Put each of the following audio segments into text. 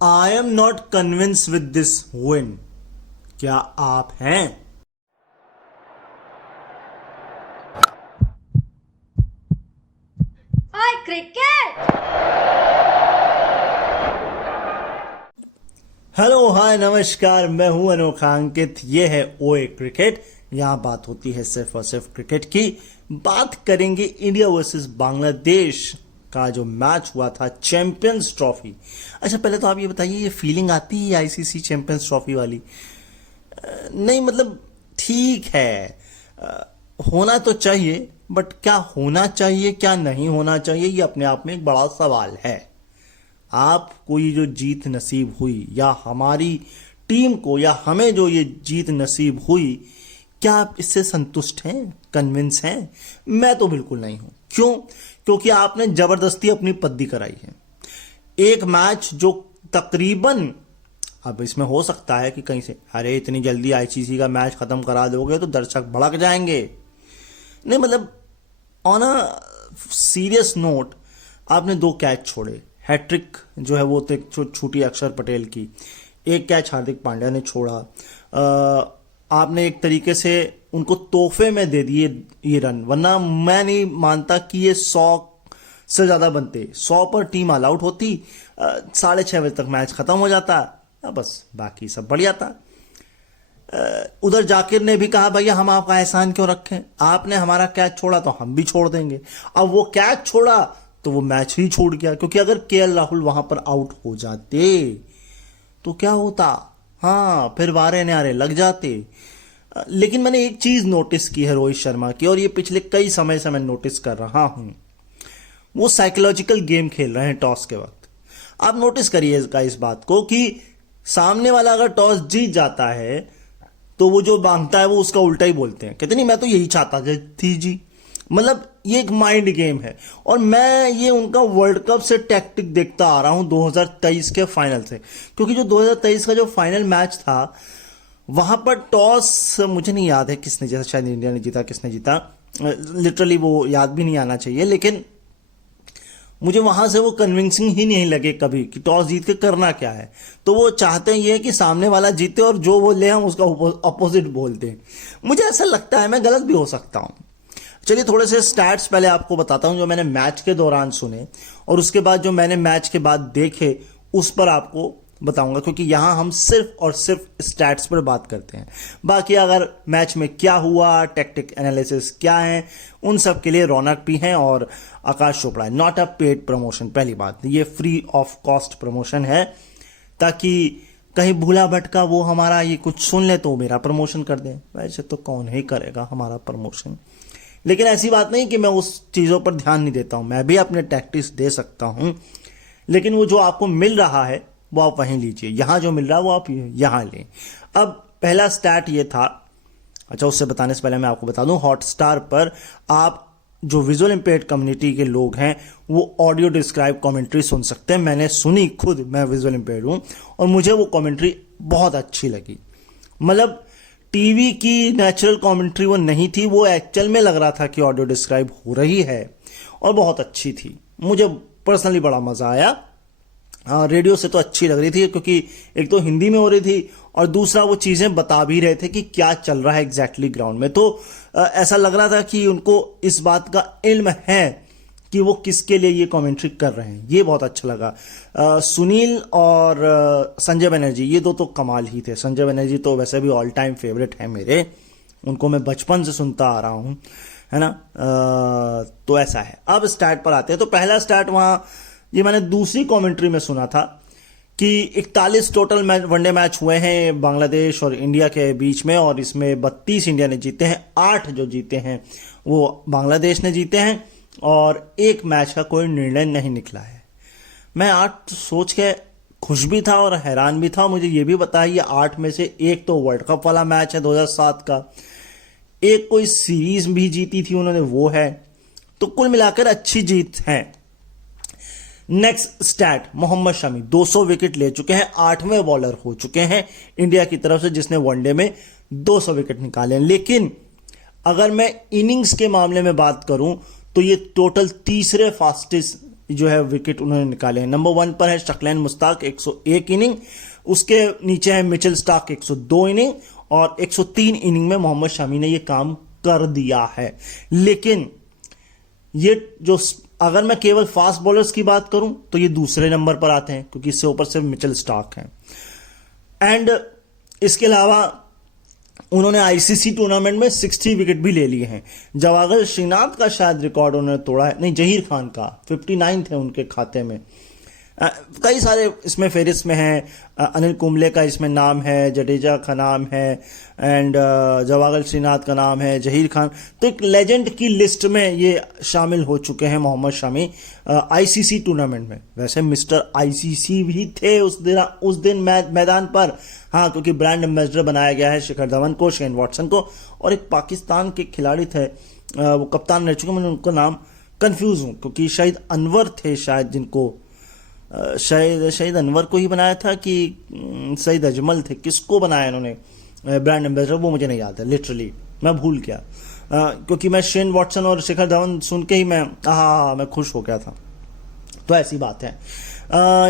I am not convince with this win. क्या आप हैं? ओए क्रिकेट। हेलो, हाय, नमस्कार। मैं हूं अनोखा अंकित। ये है ओए क्रिकेट। यहां बात होती है सिर्फ और सिर्फ क्रिकेट की। बात करेंगे इंडिया वर्सेस बांग्लादेश का जो मैच हुआ था, चैंपियंस ट्रॉफी। अच्छा, पहले तो आप ये बताइए, ये फीलिंग आती है आईसीसी चैंपियंस ट्रॉफी वाली? नहीं मतलब ठीक है, होना तो चाहिए, बट क्या होना चाहिए क्या नहीं होना चाहिए, ये अपने आप में एक बड़ा सवाल है। आपको ये जो जीत नसीब हुई, या हमारी टीम को, या हमें जो ये जीत नसीब हुई, क्या आप इससे संतुष्ट हैं, कन्विंस हैं? मैं तो बिल्कुल नहीं हूं। क्यों? क्योंकि आपने जबरदस्ती अपनी पद्दी कराई है। एक मैच जो तकरीबन, अब इसमें हो सकता है कि कहीं से अरे इतनी जल्दी आईसीसी का मैच खत्म करा दोगे तो दर्शक भड़क जाएंगे। नहीं मतलब, ऑन अ सीरियस नोट, आपने 2 कैच छोड़े। हैट्रिक जो है वो तो एक छूटी अक्षर पटेल की। एक कैच हार्दिक पांड्या ने छोड़ा। आपने एक तरीके से उनको तोहफे में दे दिए ये रन, वरना मैं नहीं मानता कि ये 100 से ज्यादा बनते। 100 पर टीम ऑल आउट होती, 6:30 बजे तक मैच खत्म हो जाता। बस बाकी सब बढ़िया था। उधर जाकिर ने भी कहा भैया हम आपका एहसान क्यों रखें, आपने हमारा कैच छोड़ा तो हम भी छोड़ देंगे। अब वो कैच छोड़ा तो वो मैच ही छूट गया, क्योंकि अगर केएल राहुल वहां पर आउट हो जाते तो क्या होता? हाँ, फिर वारे न्यारे लग जाते। लेकिन मैंने एक चीज नोटिस की है रोहित शर्मा की, और ये पिछले कई समय से मैं नोटिस कर रहा हूं। वो साइकोलॉजिकल गेम खेल रहे हैं टॉस के वक्त। आप नोटिस करिएगा इस बात को कि सामने वाला अगर टॉस जीत जाता है तो वो जो मांगता है वो उसका उल्टा ही बोलते हैं, कहते नहीं मैं तो यही चाहता थी जी। मतलब ये एक माइंड गेम है। और मैं ये उनका वर्ल्ड कप से टैक्टिक देखता आ रहा हूं 2023 के फाइनल से, क्योंकि जो 2023 का जो फाइनल मैच था वहां पर टॉस, मुझे नहीं याद है किसने जीता, शायद इंडिया ने जीता, किसने जीता लिटरली वो याद भी नहीं आना चाहिए, लेकिन मुझे वहां से वो कन्विंसिंग ही नहीं लगे कभी कि टॉस जीत के करना क्या है। तो वो चाहते हैं ये कि सामने वाला जीते और जो बोले हम उसका अपोजिट बोलते हैं। मुझे ऐसा लगता है, मैं गलत भी हो सकता हूं। चलिए थोड़े से स्टैट्स पहले आपको बताता हूं जो मैंने मैच के दौरान सुने, और उसके बाद जो मैंने मैच के बाद देखे उस पर आपको बताऊंगा, क्योंकि यहां हम सिर्फ और सिर्फ स्टैट्स पर बात करते हैं। बाकी अगर मैच में क्या हुआ, टैक्टिक एनालिसिस क्या है, उन सब के लिए रौनक भी हैं और Akash Chopra. Not a paid promotion, पहली बात, ये फ्री ऑफ कॉस्ट प्रमोशन है, ताकि कहीं भूला भटका वो हमारा ये कुछ सुन ले तो मेरा प्रमोशन कर दे। वैसे तो कौन ही करेगा हमारा प्रमोशन, लेकिन ऐसी बात नहीं कि मैं उस चीज़ों पर ध्यान नहीं देता हूं, मैं भी अपने टैक्टिक्स दे सकता हूं। लेकिन वो जो आपको मिल रहा है वो आप वहीं लीजिए, यहां जो मिल रहा है वो आप यहां लें। अब पहला स्टैट ये था। अच्छा, उससे बताने से पहले मैं आपको बता दूं, हॉटस्टार पर आप जो विजुअल इम्पेयर्ड कम्युनिटी के लोग हैं वो ऑडियो डिस्क्राइब कमेंट्री सुन सकते हैं। मैंने सुनी खुद, मैं विजुअल इम्पेयर्ड हूं, और मुझे वो कमेंट्री बहुत अच्छी लगी। मतलब टीवी की नेचुरल कमेंट्री वो नहीं थी, वो एक्चुअल में लग रहा था कि ऑडियो डिस्क्राइब हो रही है, और बहुत अच्छी थी। मुझे पर्सनली बड़ा मजा आया। रेडियो से तो अच्छी लग रही थी, क्योंकि एक तो हिंदी में हो रही थी, और दूसरा वो चीजें बता भी रहे थे कि क्या चल रहा है एग्जैक्टली ग्राउंड में। तो ऐसा लग रहा था कि उनको इस बात का इल्म है कि वो किसके लिए ये कमेंट्री कर रहे हैं। ये बहुत अच्छा लगा। सुनील और संजय बनर्जी, ये दो तो कमाल ही थे। संजय बनर्जी तो वैसे भी ऑल टाइम फेवरेट है मेरे, उनको मैं बचपन से सुनता आ रहा हूं, है ना। तो ऐसा है। अब स्टार्ट पर आते हैं। तो पहला स्टार्ट वहां, ये मैंने दूसरी कमेंट्री में सुना था कि 41 टोटल वनडे मैच हुए हैं बांग्लादेश और इंडिया के बीच में, और इसमें 32 इंडिया ने जीते हैं, 8 जो जीते हैं वो बांग्लादेश ने जीते हैं, और एक मैच का कोई निर्णय नहीं निकला है। मैं 8 सोच के खुश भी था और हैरान भी था। मुझे ये भी बताइए, 8 में से एक तो वर्ल्ड कप वाला मैच है 2007 का, एक कोई सीरीज भी जीती थी उन्होंने, वो है। तो कुल मिलाकर अच्छी जीत है। Next stat, Mohammed Shami 200 wicket ले चुके हैं, 8वें बॉलर हो चुके हैं इंडिया की तरफ से जिसने वनडे में 200 विकेट निकाले। लेकिन अगर मैं इनिंग्स के मामले में बात करूं तो ये टोटल तीसरे फास्टेस्ट जो है विकेट उन्होंने निकाले हैं। नंबर 1 पर है शकलैन मुश्ताक 101 इनिंग, उसके नीचे है मिचेल स्टार्क 102 इनिंग, और 103 इनिंग में मोहम्मद शमी ने ये काम कर दिया है। लेकिन ये जो, अगर मैं केवल फास्ट बॉलर्स की बात करूं तो ये दूसरे नंबर पर आते हैं, क्योंकि इससे ऊपर सिर्फ मिचेल स्टार्क हैं। एंड इसके अलावा उन्होंने आईसीसी टूर्नामेंट में 60 विकेट भी ले लिए हैं। जवागल श्रीनाथ का शायद रिकॉर्ड उन्होंने तोड़ा है, नहीं, जहीर खान का 59 थे उनके खाते में। कई सारे इसमें फेरिस्त में हैं, अनिल कुंबले का इसमें नाम है, जडेजा का नाम है, एंड जवागल श्रीनाथ का नाम है, जहीर खान। तो एक लेजेंड की लिस्ट में ये शामिल हो चुके हैं मोहम्मद शमी आईसीसी टूर्नामेंट में। वैसे मिस्टर आईसीसी भी थे उस दिन मैदान पर, हाँ, क्योंकि ब्रांड एम्बेसडर बनाया गया है शिखर धवन को, शेन वॉटसन को, और एक पाकिस्तान के खिलाड़ी थे, वो कप्तान रह चुके, मैं उनका नाम कंफ्यूज हूँ, क्योंकि शायद अनवर थे, शायद जिनको शायद अनवर को ही बनाया था कि सईद अजमल थे, किसको बनाया इन्होंने ब्रांड एम्बेसडर, वो मुझे नहीं याद है, लिटरली मैं भूल गया, क्योंकि मैं शेन वॉटसन और शिखर धवन सुन के ही मैं खुश हो गया था। तो ऐसी बात है।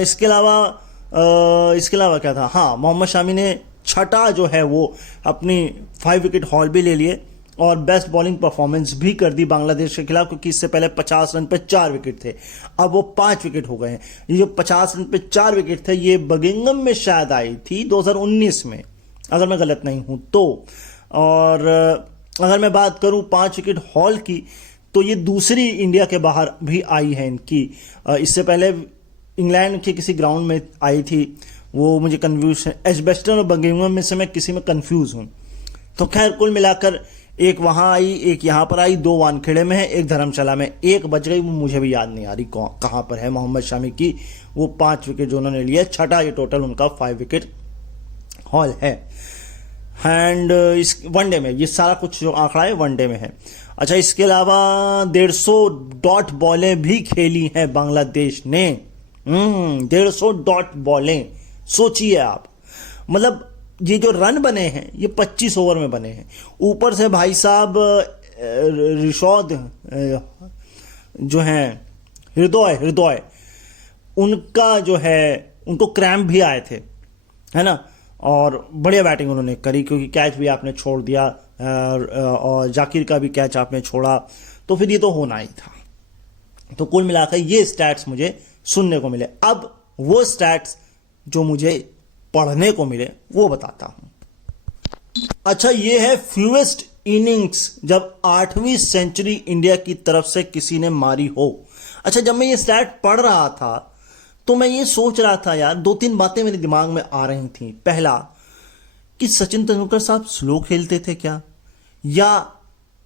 इसके अलावा क्या था, हाँ, मोहम्मद शमी ने छठा जो है वो अपनी 5 विकेट हॉल भी ले लिए और बेस्ट बॉलिंग परफॉर्मेंस भी कर दी बांग्लादेश के खिलाफ, क्योंकि इससे पहले 50 रन पे 4 विकेट थे, अब वो 5 विकेट हो गए हैं। ये जो 50 रन पे 4 विकेट थे, ये बर्मिंघम में शायद आई थी 2019 में, अगर मैं गलत नहीं हूं तो। और अगर मैं बात करूं 5 विकेट हॉल की, तो ये दूसरी इंडिया के बाहर भी आई है इनकी। इससे पहले इंग्लैंड के किसी ग्राउंड में आई थी, वो मुझे कंफ्यूज है, एजबेस्टन और बर्मिंघम में से मैं किसी में कंफ्यूज हूं। तो खैर, कुल मिलाकर एक वहां आई, एक यहां पर आई, 2 वानखेड़े में है, एक धर्मशाला में, एक बच गई, वो मुझे भी याद नहीं आ रही कहां पर है मोहम्मद शमी की वो 5 विकेट जो उन्होंने लिया। छठा ये टोटल उनका 5 विकेट हॉल है। एंड इस वनडे में ये सारा कुछ जो आंकड़ा है वनडे में है। अच्छा, इसके अलावा 150 डॉट बॉलें भी खेली हैं बांग्लादेश ने। 150 डॉट बॉलें, सोचिए आप, मतलब ये जो रन बने हैं ये 25 ओवर में बने हैं। ऊपर से भाई साहब रिशौद जो हैं, हृदय उनका जो है, उनको क्रैम्प भी आए थे, है ना, और बढ़िया बैटिंग उन्होंने करी, क्योंकि कैच भी आपने छोड़ दिया और जाकिर का भी कैच आपने छोड़ा, तो फिर ये तो होना ही था। तो कुल मिलाकर ये स्टैट्स मुझे सुनने को मिले। अब वो स्टैट्स जो मुझे पढ़ने को मिले वो बताता हूं। अच्छा, ये है फ्यूएस्ट इनिंग्स जब 8वीं सेंचुरी इंडिया की तरफ से किसी ने मारी हो। अच्छा, जब मैं ये स्टैट पढ़ रहा था तो मैं ये सोच रहा था यार, 2-3 बातें मेरे दिमाग में आ रही थी। पहला, कि सचिन तेंदुलकर साहब स्लो खेलते थे क्या, या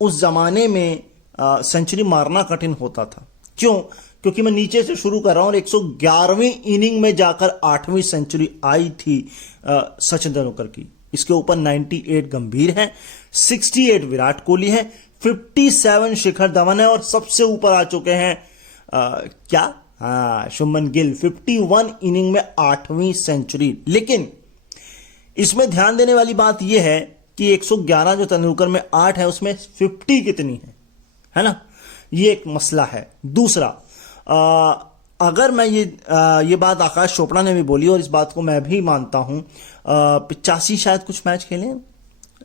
उस जमाने में सेंचुरी मारना कठिन होता था। क्यों? क्योंकि मैं नीचे से शुरू कर रहा हूं और 111वीं इनिंग में जाकर 8वीं सेंचुरी आई थी सचिन तेंदुलकर की। इसके ऊपर 98 गंभीर है, 68 विराट कोहली है, 57 शिखर धवन है, और सबसे ऊपर आ चुके हैं क्या, शुभमन गिल, 51 इनिंग में 8वीं सेंचुरी। लेकिन इसमें ध्यान देने वाली बात यह है कि 111 जो तेंदुलकर में 8 है, उसमें 50 कितनी है ना, ये एक मसला है। दूसरा, अगर मैं ये बात आकाश चोपड़ा ने भी बोली और इस बात को मैं भी मानता हूं, 85 शायद कुछ मैच खेले हैं,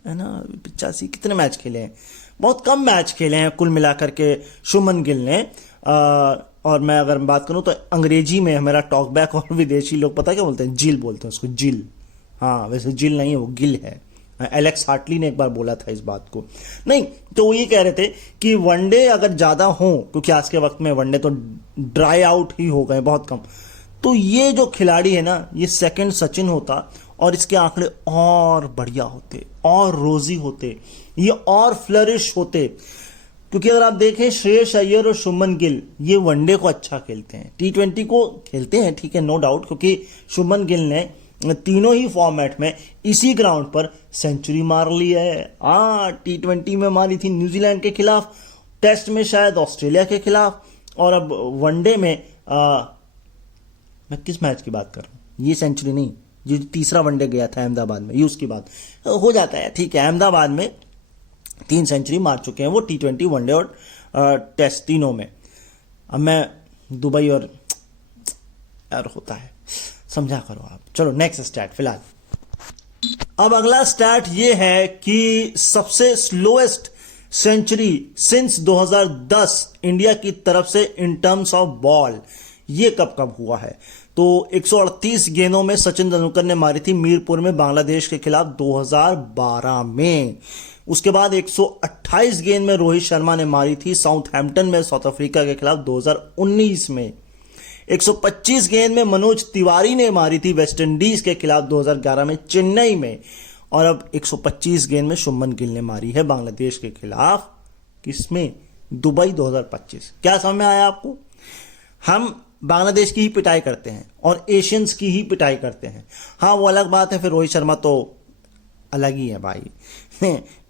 है ना, 85 कितने मैच खेले हैं, बहुत कम मैच खेले हैं कुल मिलाकर के शुभमन गिल ने। और मैं अगर बात करूं तो अंग्रेजी में मेरा टॉक बैक, और विदेशी लोग पता क्या बोलते हैं, जिल बोलते हैं उसको, जिल। हाँ, वैसे जिल नहीं है, वो गिल है। एलेक्स हार्टली ने एक बार बोला था इस बात को। नहीं, तो वो ये कह रहे थे कि वनडे अगर ज्यादा हो, क्योंकि आज के वक्त में वनडे तो ड्राई आउट ही हो गए बहुत कम, तो ये जो खिलाड़ी है ना, ये सेकंड सचिन होता और इसके आंकड़े और बढ़िया होते, और रोजी होते, ये और फ्लरिश होते। क्योंकि अगर आप देखें, श्रेयस अय्यर और शुभमन गिल ये वनडे को अच्छा खेलते हैं, T20 को खेलते हैं, ठीक है, नो डाउट, क्योंकि शुभमन गिल ने तीनों ही फॉर्मेट में इसी ग्राउंड पर सेंचुरी मार ली है। T20 में मारी थी न्यूजीलैंड के खिलाफ, टेस्ट में शायद ऑस्ट्रेलिया के खिलाफ, और अब वनडे में मैं किस मैच की बात कर रहा हूं, ये सेंचुरी नहीं, जो तीसरा वनडे गया था अहमदाबाद में, ये उसकी बात हो जाता है, ठीक है। अहमदाबाद में 3 सेंचुरी मार चुके हैं वो, T20, वनडे और टेस्ट तीनों में। अब मैं दुबई और यार होता है, समझा करो आप। चलो नेक्स्ट स्टैट फिलहाल। अब अगला स्टैट ये है कि सबसे स्लोएस्ट सेंचुरी सिंस 2010 इंडिया की तरफ से इन टर्म्स ऑफ बॉल, ये कब कब हुआ है। तो 138 गेंदों में सचिन तेंदुलकर ने मारी थी मीरपुर में बांग्लादेश के खिलाफ 2012 में। उसके बाद 128 गेंद में रोहित शर्मा ने मारी थी साउथहैम्पटन में साउथ अफ्रीका के खिलाफ 2019 में। 125 गेंद में मनोज तिवारी ने मारी थी वेस्ट इंडीज के खिलाफ 2011 में चेन्नई में। और अब 125 गेंद में शुभमन गिल ने मारी है बांग्लादेश के खिलाफ, किसमें, दुबई 2025। क्या समझ में आया आपको। हम बांग्लादेश की ही पिटाई करते हैं और एशियंस की ही पिटाई करते हैं। हाँ वो अलग बात है, फिर रोहित शर्मा तो अलग ही है भाई।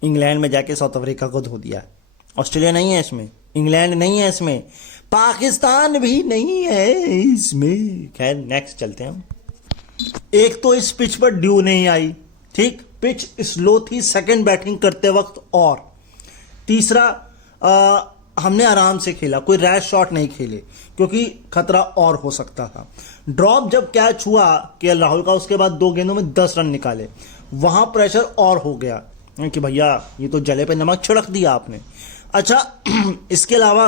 इंग्लैंड में जाके साउथ अफ्रीका को धो दिया। ऑस्ट्रेलिया नहीं है इसमें, इंग्लैंड नहीं है इसमें, पाकिस्तान भी नहीं है इसमें। खैर नेक्स्ट चलते हैं। एक तो इस पिच पर ड्यू नहीं आई, ठीक, पिच स्लो थी सेकंड बैटिंग करते वक्त। और तीसरा हमने आराम से खेला, कोई रैश शॉट नहीं खेले क्योंकि खतरा और हो सकता था। ड्रॉप जब कैच हुआ केएल राहुल का, उसके बाद 2 गेंदों में 10 रन निकाले, वहां प्रेशर और हो गया कि भैया ये तो जले पे नमक छिड़क दिया आपने। अच्छा इसके अलावा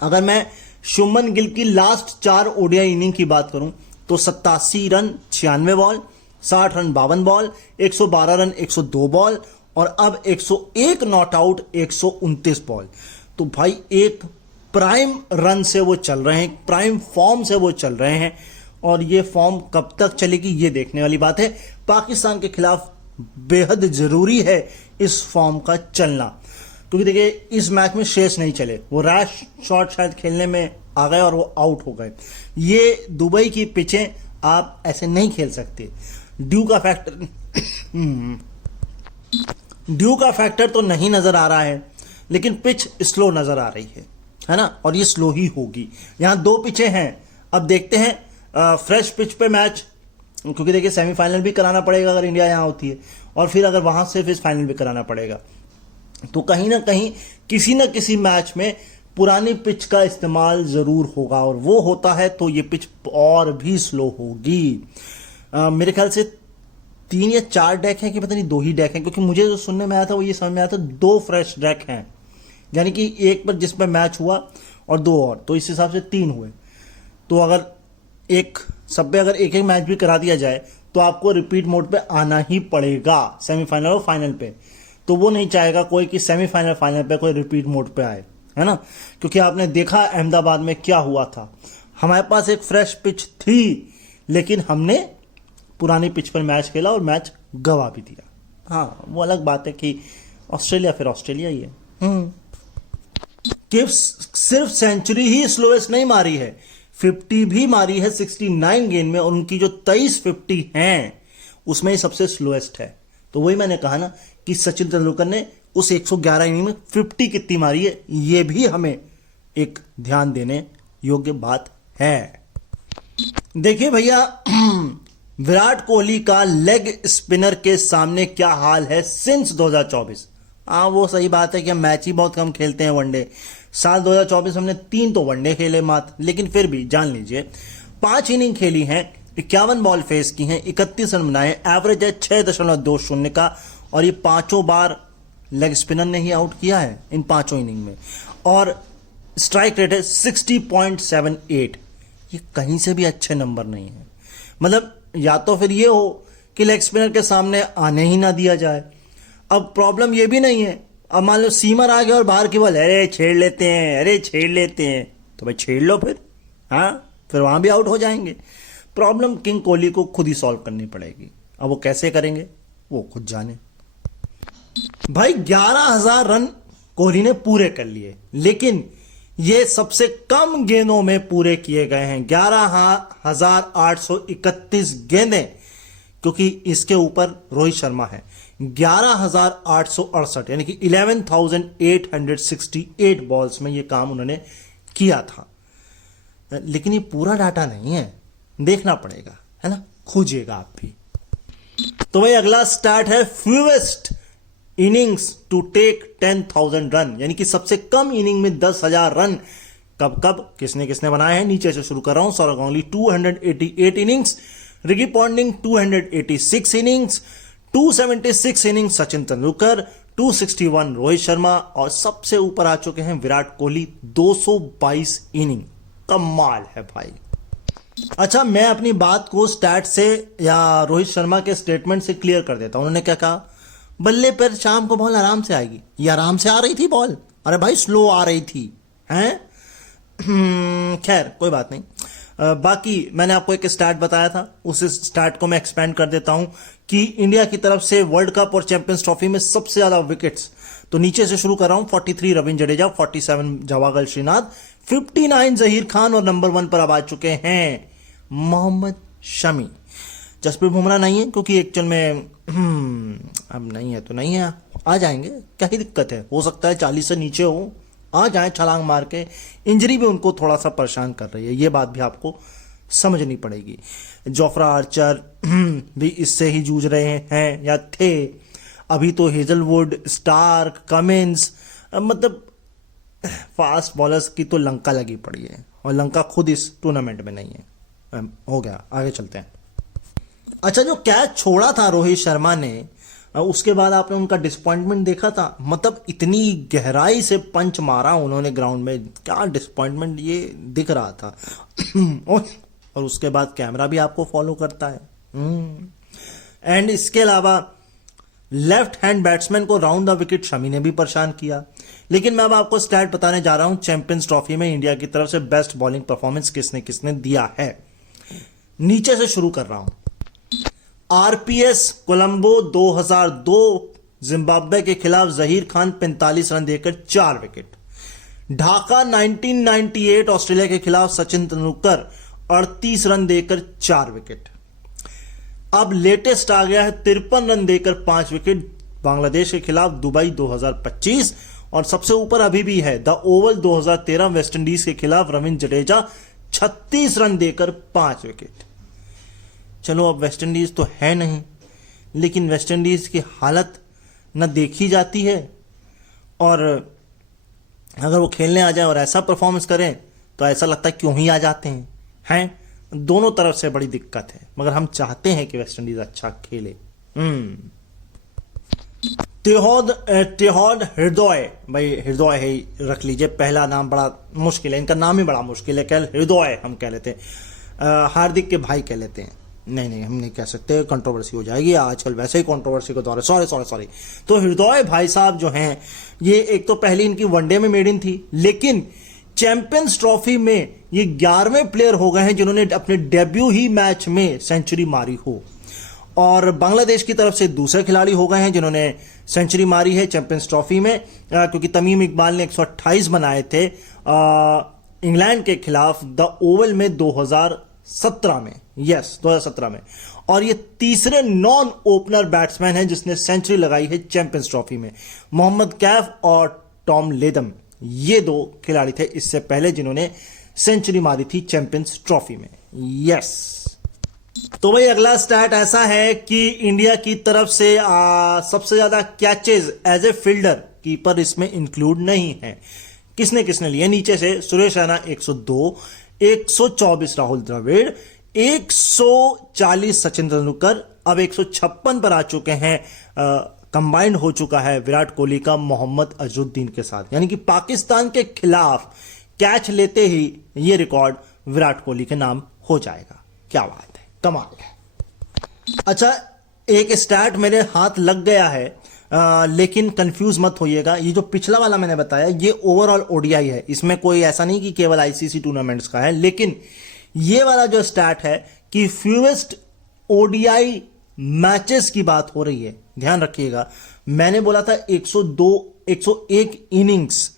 अगर मैं शुभमन गिल की लास्ट 4 ओडीआई इनिंग की बात करूं तो 87 run 96 ball, 60 run 52 ball, 112 run 102 ball और अब 101 नॉट आउट 129 बॉल। तो भाई एक प्राइम रन से वो चल रहे हैं, प्राइम फॉर्म से वो चल रहे हैं। और ये फॉर्म कब तक चलेगी ये देखने वाली बात है। पाकिस्तान के खिलाफ बेहद जरूरी है इस फॉर्म का चलना, क्योंकि देखिए इस मैच में शेष नहीं चले, वो रैश शॉट शायद खेलने में आ गए और वो आउट हो गए। ये दुबई की पिचें आप ऐसे नहीं खेल सकते। ड्यू का फैक्टर तो नहीं नजर आ रहा है, लेकिन पिच स्लो नजर आ रही है ना, और ये स्लो ही होगी। यहां 2 पिचें हैं, अब देखते हैं फ्रेश पिच पे मैच, क्योंकि देखिए सेमीफाइनल भी कराना पड़ेगा अगर इंडिया यहां होती है, और फिर अगर वहां से फिर फाइनल भी कराना पड़ेगा। तो कहीं ना कहीं किसी न किसी मैच में पुरानी पिच का इस्तेमाल जरूर होगा, और वो होता है तो ये पिच और भी स्लो होगी। मेरे ख्याल से 3 या 4 डेक हैं कि पता नहीं 2 ही डेक हैं, क्योंकि मुझे जो सुनने में आया था वो ये समझ में आया था 2 फ्रेश डेक हैं, यानी कि एक पर जिस पर मैच हुआ और 2 और, तो इस हिसाब से 3 हुए। तो अगर एक सब पे अगर एक मैच भी करा दिया जाए तो आपको रिपीट मोड पे आना ही पड़ेगा सेमीफाइनल और फाइनल पे। तो वो नहीं चाहेगा कोई कि सेमीफाइनल फाइनल पे कोई रिपीट मोड पे आए, है ना, क्योंकि आपने देखा अहमदाबाद में क्या हुआ था। हमारे पास एक फ्रेश पिच थी, लेकिन हमने पुरानी पिच पर मैच खेला और मैच गवा भी दिया। हाँ वो अलग बात है कि ऑस्ट्रेलिया फिर ऑस्ट्रेलिया ही है। कि सिर्फ सेंचुरी ही स्लोएस्ट नहीं मारी है, 50 भी मारी है 69 गेंद में, और उनकी जो 23 50 हैं उसमें ही सबसे स्लोएस्ट है। तो वही मैंने कहा ना कि सचिन तेंदुलकर ने उस 111 इनिंग में 50 कितनी मारी है, ये भी हमें एक ध्यान देने योग्य बात है। देखिए भैया विराट कोहली का लेग स्पिनर के सामने क्या हाल है सिंस 2024। हाँ वो सही बात है कि हम मैच ही बहुत कम खेलते हैं वनडे। साल 2024 हमने 3 तो वनडे खेले मात्र, लेकिन फिर भी जान लीजिए 5 इनिंग खेली हैं, 51 बॉल फेस की हैं, 31 रन बनाए, एवरेज है 6.20 का, और ये 5 बार लेग स्पिनर ने ही आउट किया है इन 5 इनिंग में, और स्ट्राइक रेट है 60.78। ये कहीं से भी अच्छे नंबर नहीं है। मतलब या तो फिर ये हो कि लेग स्पिनर के सामने आने ही ना दिया जाए। अब प्रॉब्लम ये भी नहीं है, अब मान लो सीमर आ गया और बाहर की बॉल अरे छेड़ लेते हैं, अरे छेड़ लेते हैं, तो भाई छेड़ लो फिर, हाँ फिर वहां भी आउट हो जाएंगे। प्रॉब्लम किंग कोहली को खुद ही सॉल्व करनी पड़ेगी। अब वो कैसे करेंगे वो खुद जाने। भाई 11,000 रन कोहली ने पूरे कर लिए, लेकिन ये सबसे कम गेंदों में पूरे किए गए हैं, 11,831 गेंदें, क्योंकि इसके ऊपर रोहित शर्मा है। 11,868 यानी कि 11,868 बॉल्स में ये काम उन्होंने किया था। लेकिन ये पूरा डाटा नहीं है, देखना पड़ेगा, है ना, खोजिएगा आप भी। तो भाई अगला स्टार्ट है fewest innings to take 10,000 run, यानी कि सबसे कम इनिंग में 10,000 रन कब कब किसने किसने बनाए हैं, नीचे से शुरू कर रहा हूं। Sourav Ganguly 288 innings, Ricky Ponting 286 innings, 276 innings Sachin Tendulkar, 261 Rohit Sharma और सबसे ऊपर आ चुके हैं विराट कोहली 222 इनिंग। कमाल है भाई। अच्छा, मैं अपनी बात को स्टैट से या रोहित शर्मा के स्टेटमेंट से क्लियर कर देता हूं। उन्होंने क्या कहा, बल्ले पर शाम को बॉल आराम से आएगी। ये आराम से आ रही थी बॉल? अरे भाई स्लो आ रही थी, हैं? खैर कोई बात नहीं। बाकी मैंने आपको एक स्टैट बताया था, उस स्टैट को मैं एक्सपेंड कर देता हूं कि इंडिया की तरफ से वर्ल्ड कप और चैंपियंस ट्रॉफी में सबसे ज्यादा विकेट्स, तो नीचे से शुरू कर रहा हूं। 43 रविंद्र जडेजा, 47 जवागल श्रीनाथ, 59 जहीर खान और नंबर 1 पर अब आ चुके हैं मोहम्मद शमी। जसप्रीत बुमराह नहीं है क्योंकि एक्चुअल में अब नहीं है तो नहीं है, आ जाएंगे, क्या ही दिक्कत है। हो सकता है 40 से नीचे हो, आ जाए छलांग मार के। इंजरी भी उनको थोड़ा सा परेशान कर रही है, ये बात भी आपको समझनी पड़ेगी। जोफ्रा आर्चर भी इससे ही जूझ रहे हैं या थे। अभी तो हेजलवुड, स्टार्क, कमिंस, मतलब फास्ट बॉलर्स की तो लंका लगी पड़ी है और लंका खुद इस टूर्नामेंट में नहीं है। हो गया, आगे चलते हैं। अच्छा, जो कैच छोड़ा था रोहित शर्मा ने, उसके बाद आपने उनका डिसअपॉइंटमेंट देखा था। मतलब इतनी गहराई से पंच मारा उन्होंने ग्राउंड में, क्या डिसअपॉइंटमेंट ये दिख रहा था। और उसके बाद कैमरा भी आपको फॉलो करता है। एंड इसके अलावा लेफ्ट हैंड बैट्समैन को राउंड द विकेट शमी ने भी परेशान किया। लेकिन मैं अब आपको स्टैट बताने जा रहा हूं, चैंपियंस ट्रॉफी में इंडिया की तरफ से बेस्ट बॉलिंग परफॉर्मेंस किसने किसने दिया है। नीचे से शुरू कर रहा हूं। आरपीएस कोलंबो 2002 जिम्बाब्वे के खिलाफ जहीर खान 45 रन देकर 4 विकेट। ढाका 1998 ऑस्ट्रेलिया के खिलाफ सचिन तेंदुलकर 38 रन देकर 4 विकेट। अब लेटेस्ट आ गया है 53 रन देकर 5 विकेट बांग्लादेश के खिलाफ दुबई 2025। और सबसे ऊपर अभी भी है द ओवल 2013 वेस्टइंडीज के खिलाफ रविंद्र जडेजा 36 रन देकर 5 विकेट। चलो अब वेस्टइंडीज तो है नहीं, लेकिन वेस्टइंडीज की हालत न देखी जाती है, और अगर वो खेलने आ जाए और ऐसा परफॉर्मेंस करें तो ऐसा लगता है क्यों ही आ जाते हैं। दोनों तरफ से बड़ी दिक्कत है, मगर हम चाहते हैं कि वेस्टइंडीज अच्छा खेले। तिहौद हृदय, भाई हृदय है रख लीजिए, पहला नाम बड़ा मुश्किल है, इनका नाम ही बड़ा मुश्किल है। कल हृदय हम कह लेते हैं, हार्दिक के भाई कह लेते हैं। नहीं हम नहीं कह सकते, कंट्रोवर्सी हो जाएगी। आजकल वैसे ही कंट्रोवर्सी का दौर है। सॉरी। तो हृदय भाई साहब जो हैं, ये एक तो पहली इनकी वनडे में मेड इन थी, लेकिन चैंपियंस ट्रॉफी में ये 11वें प्लेयर हो गए हैं जिन्होंने अपने डेब्यू ही मैच में सेंचुरी मारी हो। और बांग्लादेश की तरफ से दूसरे खिलाड़ी हो गए हैं जिन्होंने सेंचुरी मारी है चैंपियंस ट्रॉफी में, क्योंकि तमीम इकबाल ने 128 बनाए थे इंग्लैंड के खिलाफ द ओवल में 2017 में। यस, 2017 में। और ये तीसरे नॉन ओपनर बैट्समैन हैं जिसने सेंचुरी लगाई है चैंपियंस ट्रॉफी में। मोहम्मद कैफ और टॉम लेदम, ये 2 खिलाड़ी थे इससे पहले जिन्होंने सेंचुरी मारी थी चैंपियंस ट्रॉफी में। यस, तो भाई अगला स्टैट ऐसा है कि इंडिया की तरफ से सबसे ज्यादा catches as a fielder, keeper इसमें इंक्लूड नहीं है। किसने किसने लिए? नीचे से सुरेश रैना 102, 124 राहुल द्रविड़, 140 सचिन तेंदुलकर, अब 156 पर आ चुके हैं। कंबाइंड हो चुका है विराट कोहली का मोहम्मद अजरुद्दीन के साथ, यानी कि पाकिस्तान के खिलाफ कैच लेते ही ये रिकॉर्ड विराट कोहली के नाम हो जाएगा। क्या बात है, कमाल है। अच्छा, एक स्टैट मेरे हाथ लग गया है, लेकिन कंफ्यूज मत होइएगा। ये जो पिछला वाला मैंने बताया ये ओवरऑल ओडीआई है, इसमें कोई ऐसा नहीं कि केवल आईसीसी टूर्नामेंट्स का है। लेकिन ये वाला जो स्टैट है कि फ्यूएस्ट ओडीआई मैचेस की बात हो रही है, ध्यान रखिएगा। मैंने बोला था 101 इनिंग्स,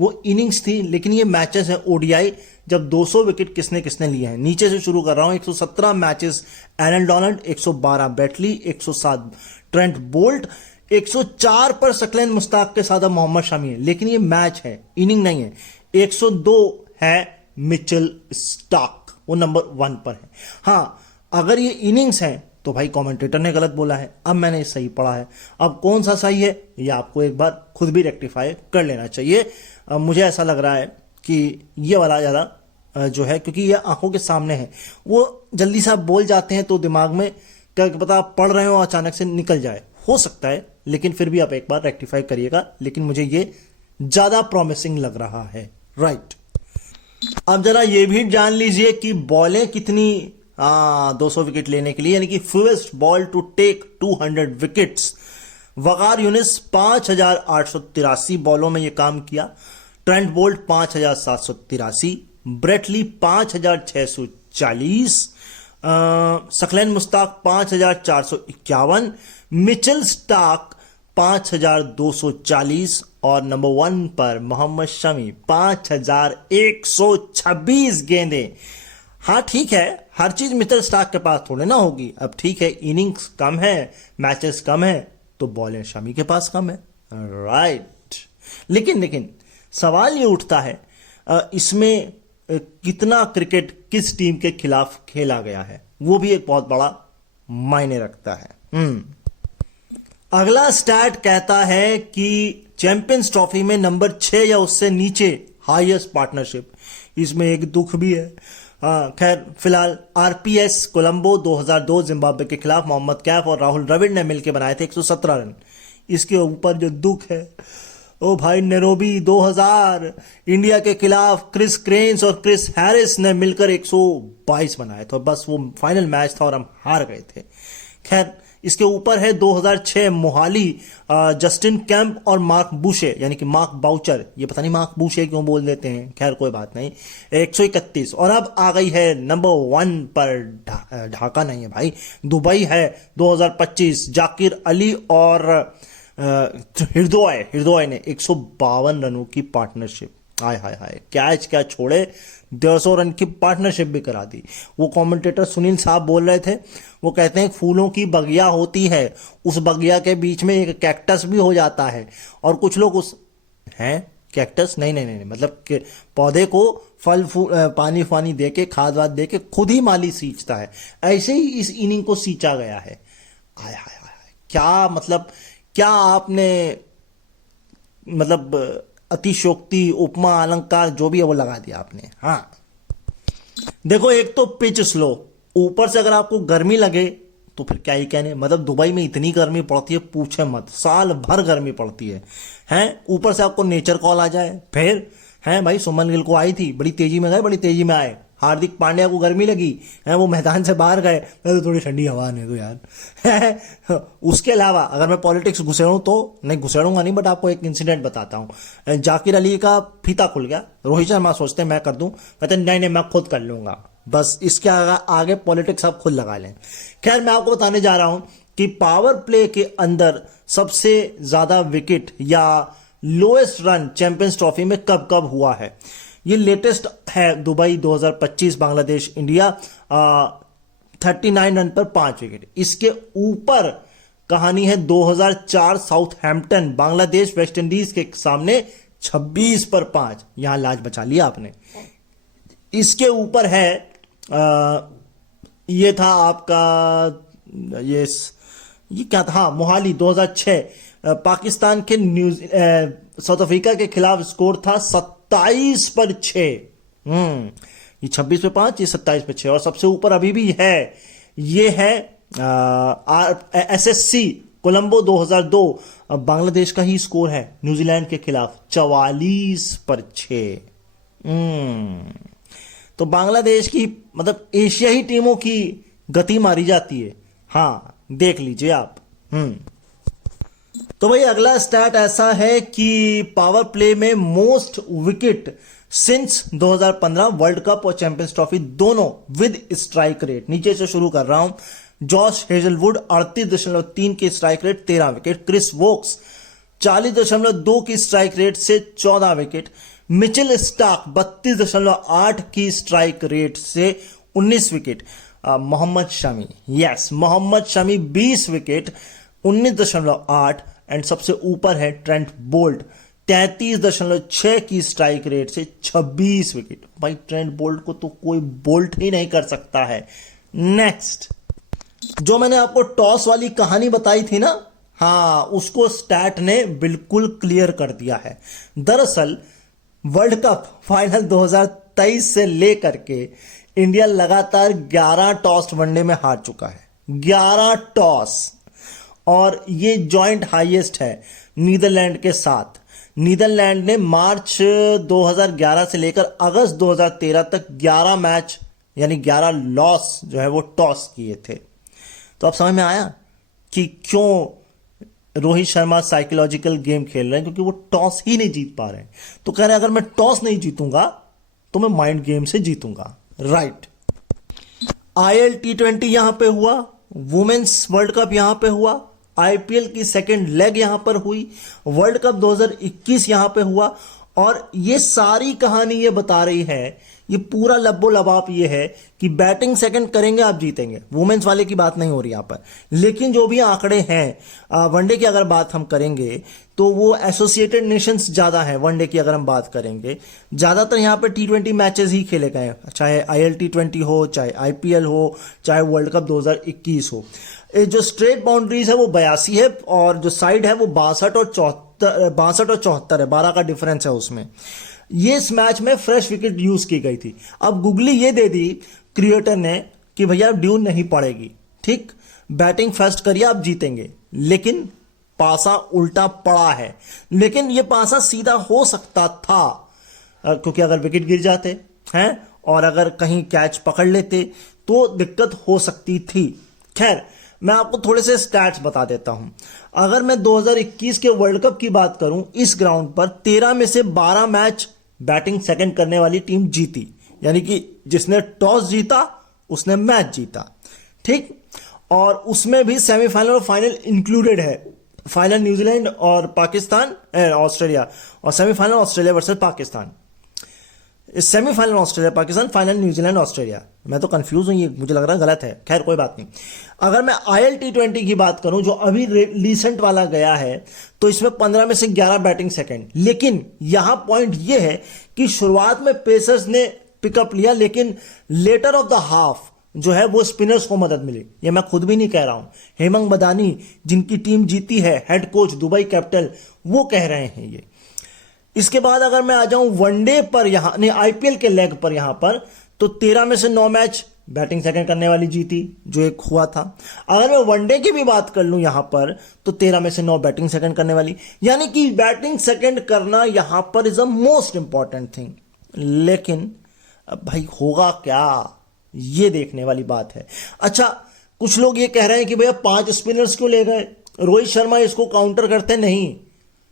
वो इनिंग्स थी, लेकिन ये मैचेस है ओडीआई, जब 200 विकेट किसने किसने लिए हैं। नीचे से शुरू कर रहा हूं। 117 मैचेस एरन डोनाल्ड, 112 बेटली, 107 ट्रेंट बोल्ट, 104 पर सकलैन मुश्ताक के साथ मोहम्मद शमी है, लेकिन ये मैच है, इनिंग नहीं है। 102 है मिचेल स्टार्क, वो नंबर 1 पर है। हां, अगर ये इनिंग्स हैं तो भाई कमेंटेटर ने गलत बोला है, अब मैंने सही पढ़ा है। अब कौन सा सही है ये आपको एक बार खुद भी रेक्टिफाई कर लेना चाहिए। मुझे ऐसा लग रहा है कि ये वाला ज़्यादा जो है, क्योंकि ये आंखों के सामने है, वो जल्दी से आप बोल जाते हैं तो दिमाग में क्या पता आप पढ़ रहे हो अचानक से निकल जाए, हो सकता है, लेकिन फिर भी आप एक बार रेक्टिफाई करिएगा। लेकिन मुझे ये ज़्यादा प्रॉमिसिंग लग रहा है, राइट। अब जरा ये भी जान लीजिए कि बॉलें कितनी 200 विकेट लेने के लिए, यानी कि फीवेस्ट ball to take 200 wickets. Waqar Younis 5,883 बॉलों में ये काम किया। Trent Boult 5,783, Brett Lee 5,640, Saqlain Mushtaq 5,451, Mitchell Starc 5,240 और नंबर 1 पर मोहम्मद शमी 5,126 गेंदें। हाँ ठीक है, हर चीज मिचेल स्टार्क के पास थोड़े ना होगी। अब ठीक है, इनिंग्स कम है, मैचेस कम है, तो बॉलें शमी के पास कम है, राइट। लेकिन सवाल ये उठता है इसमें कितना क्रिकेट किस टीम के खिलाफ खेला गया है, वो भी एक बहुत बड़ा मायने रखता है। अगला स्टैट कहता है कि चैंपियंस ट्रॉफी में नंबर 6 या उससे नीचे हाईएस्ट पार्टनरशिप। इसमें एक दुख भी है। खैर फिलहाल आरपीएस कोलंबो 2002 जिम्बाब्वे के खिलाफ मोहम्मद कैफ और राहुल द्रविड़ ने मिलकर बनाए थे 117 रन। इसके ऊपर जो दुख है, ओ भाई, नैरोबी 2000 इंडिया के खिलाफ क्रिस क्रेन्स और क्रिस हैरिस ने मिलकर 122 बनाए थे। बस वो फाइनल मैच था और हम हार गए थे। खैर इसके ऊपर है 2006 मोहाली जस्टिन कैंप और मार्क बूशे, यानी कि मार्क बाउचर, ये पता नहीं मार्क बूशे क्यों बोल देते हैं, खैर कोई बात नहीं, 131। और अब आ गई है नंबर 1 पर ढाका नहीं है भाई, दुबई है 2025, जाकिर अली और हृदय ने 152 रनों की पार्टनरशिप। हाय हाय हाय, कैच क्या छोड़े, 150 रन की पार्टनरशिप भी करा दी। वो कमेंटेटर सुनील साहब बोल रहे थे, वो कहते हैं फूलों की बगिया होती है, उस बगिया के बीच में एक कैक्टस भी हो जाता है, और कुछ लोग उस हैं कैक्टस नहीं, मतलब कि पौधे को फल पानी दे के, खाद वाद दे के खुद ही माली सींचता है, ऐसे ही इस इनिंग को सींचा गया है। हाय हाय हाय, क्या मतलब, क्या आपने मतलब अतिशोक्ति, उपमा, अलंकार जो भी है वो लगा दिया आपने। हाँ देखो, एक तो पिच स्लो, ऊपर से अगर आपको गर्मी लगे तो फिर क्या ही कहने, मतलब दुबई में इतनी गर्मी पड़ती है पूछे मत, साल भर गर्मी पड़ती है, हैं ऊपर से आपको नेचर कॉल आ जाए, फिर हैं भाई सुमन गिल को आई थी, बड़ी तेजी में गए, बड़ी तेजी में आए। हार्दिक पांड्या को गर्मी लगी है, वो मैदान से बाहर गए, तो थोड़ी ठंडी हवा ने तो यार। उसके अलावा अगर मैं पॉलिटिक्स घुसेड़ूं तो नहीं, घुसेड़ूंगा नहीं, बट आपको एक इंसिडेंट बताता हूं। जाकिर अली का फीता खुल गया, रोहित शर्मा सोचते मैं कर दूं, कहते नहीं मैं खुद कर लूंगा, बस इसके आगे पॉलिटिक्स आप खुद लगा लें। खैर मैं आपको बताने जा रहा हूं कि पावर प्ले के अंदर सबसे ज्यादा विकेट या लोएस्ट रन चैंपियंस ट्रॉफी में कब कब हुआ है। ये लेटेस्ट है दुबई 2025 बांग्लादेश इंडिया, 39 रन पर 5 विकेट। इसके ऊपर कहानी है 2004 साउथहैम्पटन बांग्लादेश वेस्ट इंडीज के सामने 26 पर 5, यहां लाज बचा लिया आपने। इसके ऊपर है ये था आपका ये क्या था, हाँ मोहाली 2006 पाकिस्तान के साउथ अफ्रीका के खिलाफ स्कोर था 27 पर 6। ये 26 पे 5, ये 27 पे 6। और सबसे ऊपर अभी भी है, ये है एसएससी कोलंबो 2002, बांग्लादेश का ही स्कोर है न्यूजीलैंड के खिलाफ 44 पर 6। तो बांग्लादेश की मतलब एशियाई टीमों की गति मारी जाती है, हाँ देख लीजिए आप। तो भाई अगला स्टैट ऐसा है कि पावर प्ले में most wicket since 2015 world cup और चैंपियंस ट्रॉफी दोनों विद स्ट्राइक रेट। नीचे से शुरू कर रहा हूं। जॉश हेजलवुड 38.3 की strike rate 13 wicket, Chris Woakes 40.2 की स्ट्राइक रेट से 14 विकेट, मिचेल स्टार्क 32.8 की स्ट्राइक रेट से 19 wicket, Mohammed Shami, yes Mohammed Shami 20 wicket 19.8, and सबसे ऊपर है ट्रेंट बोल्ट 33.6 की स्ट्राइक रेट से 26 विकेट। भाई ट्रेंट बोल्ट को तो कोई बोल्ट ही नहीं कर सकता है। नेक्स्ट, जो मैंने आपको टॉस वाली कहानी बताई थी ना, हाँ उसको स्टैट ने बिल्कुल क्लियर कर दिया है। दरअसल वर्ल्ड कप फाइनल 2023 से लेकर के इंडिया लगातार 11 टॉस वनडे में हार चुका है। 11 टॉस, और ये जॉइंट हाईएस्ट है नीदरलैंड के साथ। नीदरलैंड ने मार्च 2011 से लेकर अगस्त 2013 तक 11 मैच यानी 11 लॉस जो है वो टॉस किए थे। तो अब समझ में आया कि क्यों रोहित शर्मा साइकोलॉजिकल गेम खेल रहे हैं, क्योंकि वो टॉस ही नहीं जीत पा रहे हैं। तो कह रहे हैं अगर मैं टॉस नहीं जीतूंगा तो मैं माइंड गेम से जीतूंगा। राइट। IL T20 यहां पे हुआ, वुमेन्स वर्ल्ड कप यहां पे हुआ, IPL की सेकेंड लेग यहां पर हुई, वर्ल्ड कप 2021 यहां पे हुआ, और ये सारी कहानी ये बता रही है, ये पूरा लब्बो लबाब ये है कि बैटिंग सेकंड करेंगे आप जीतेंगे। वुमेन्स वाले की बात नहीं हो रही यहां पर, लेकिन जो भी आंकड़े हैं वनडे की अगर बात हम करेंगे तो वो एसोसिएटेड नेशंस ज्यादा है। वनडे की अगर हम बात करेंगे, ज्यादातर यहां पर T20 मैचेस ही खेले गए, चाहे IL T20 हो, चाहे IPL हो, चाहे वर्ल्ड कप 2021 हो। जो स्ट्रेट बाउंड्रीज है वो 82 है, और जो साइड है वो 62 और 74 है। 12 का डिफरेंस है उसमें। ये इस मैच में फ्रेश विकेट यूज की गई थी। अब गुगली ये दे दी क्रिएटर ने कि भैया ड्यू नहीं पड़ेगी, ठीक, बैटिंग फर्स्ट करिए आप जीतेंगे, लेकिन पासा उल्टा पड़ा है। लेकिन ये पासा सीधा हो सकता था, क्योंकि अगर विकेट गिर जाते हैं और अगर कहीं कैच पकड़ लेते तो दिक्कत हो सकती थी। खैर, मैं आपको थोड़े से स्टैट्स बता देता हूं। अगर मैं 2021 के वर्ल्ड कप की बात करूं, इस ग्राउंड पर 13 में से 12 मैच बैटिंग सेकंड करने वाली टीम जीती, यानी कि जिसने टॉस जीता उसने मैच जीता, ठीक। और उसमें भी सेमीफाइनल और फाइनल इंक्लूडेड है। फाइनल न्यूजीलैंड और पाकिस्तान, ऑस्ट्रेलिया, और semifinal Australia versus Pakistan. Semifinal Australia Pakistan, final New Zealand Australia. मैं तो कंफ्यूज हूं, ये मुझे लग रहा है गलत है। खैर कोई बात नहीं। अगर मैं IL T20 की बात करूं जो अभी रिसेंट वाला गया है, तो इसमें 15 में से 11 बैटिंग सेकंड। लेकिन यहां पॉइंट यह है कि शुरुआत में पेसर्स ने पिकअप लिया, लेकिन लेटर ऑफ द हाफ जो है वो स्पिनर्स को मदद मिली। ये मैं खुद भी नहीं कह रहा हूं, हेमंग मदानी जिनकी टीम जीती है, हेड कोच दुबई कैपिटल, वो कह रहे हैं ये। इसके बाद अगर मैं आ जाऊं वनडे पर, यहां नहीं IPL के लेग पर, यहां पर तो 13 में से 9 मैच बैटिंग सेकंड करने वाली जीती, जो एक हुआ था। अगर मैं वनडे की भी बात कर लूं यहां पर, तो 13 में से 9 बैटिंग सेकंड करने वाली, यानी कि बैटिंग सेकंड करना यहां पर is a most important thing. लेकिन अब भाई होगा क्या, ये देखने वाली बात है। अच्छा, कुछ लोग ये कह रहे हैं कि भैया 5 स्पिनर्स क्यों ले गए, रोहित शर्मा इसको काउंटर करते नहीं।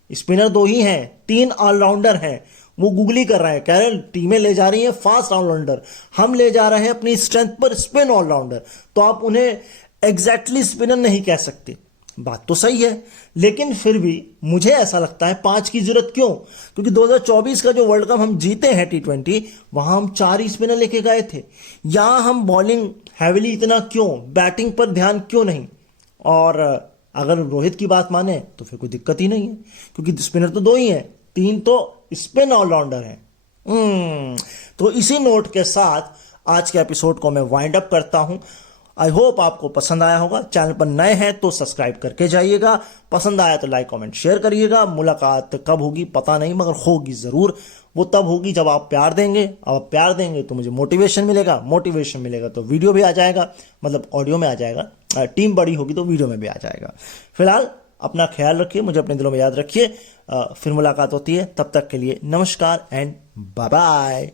स्पिनर 2 ही हैं, 3 ऑलराउंडर हैं। वो गुगली कर रहे हैं, कह रहे हैं टीमें ले जा रही हैं फास्ट ऑलराउंडर, हम ले जा रहे हैं अपनी स्ट्रेंथ पर स्पिन ऑलराउंडर। तो आप उन्हें एग्जैक्टली स्पिनर नहीं कह सकते। बात तो सही है, लेकिन फिर भी मुझे ऐसा लगता है 5 की जरूरत क्यों, क्योंकि 2024 का जो वर्ल्ड कप हम जीते हैं T20, वहां हम 4 ही स्पिनर लेके गए थे। यहां हम बॉलिंग हैविली इतना क्यों, बैटिंग पर ध्यान क्यों नहीं। और अगर रोहित की बात माने तो फिर कोई दिक्कत ही नहीं है, क्योंकि स्पिनर तो 2 ही हैं, 3 तो स्पिन ऑलराउंडर हैं। तो इसी नोट के साथ आज के एपिसोड को मैं वाइंड अप करता हूं। आई होप आपको पसंद आया होगा। चैनल पर नए हैं तो सब्सक्राइब करके जाइएगा, पसंद आया तो लाइक कमेंट शेयर करिएगा। मुलाकात कब होगी पता नहीं, मगर होगी जरूर। वो तब होगी जब आप प्यार देंगे। अब आप प्यार देंगे तो मुझे मोटिवेशन मिलेगा, मोटिवेशन मिलेगा तो वीडियो भी आ जाएगा, मतलब ऑडियो में आ जाएगा। टीम बड़ी होगी तो वीडियो में भी आ जाएगा। फिलहाल अपना ख्याल रखिए, मुझे अपने दिलों में याद रखिए। फिर मुलाकात होती है, तब तक के लिए नमस्कार एंड बाय बाय।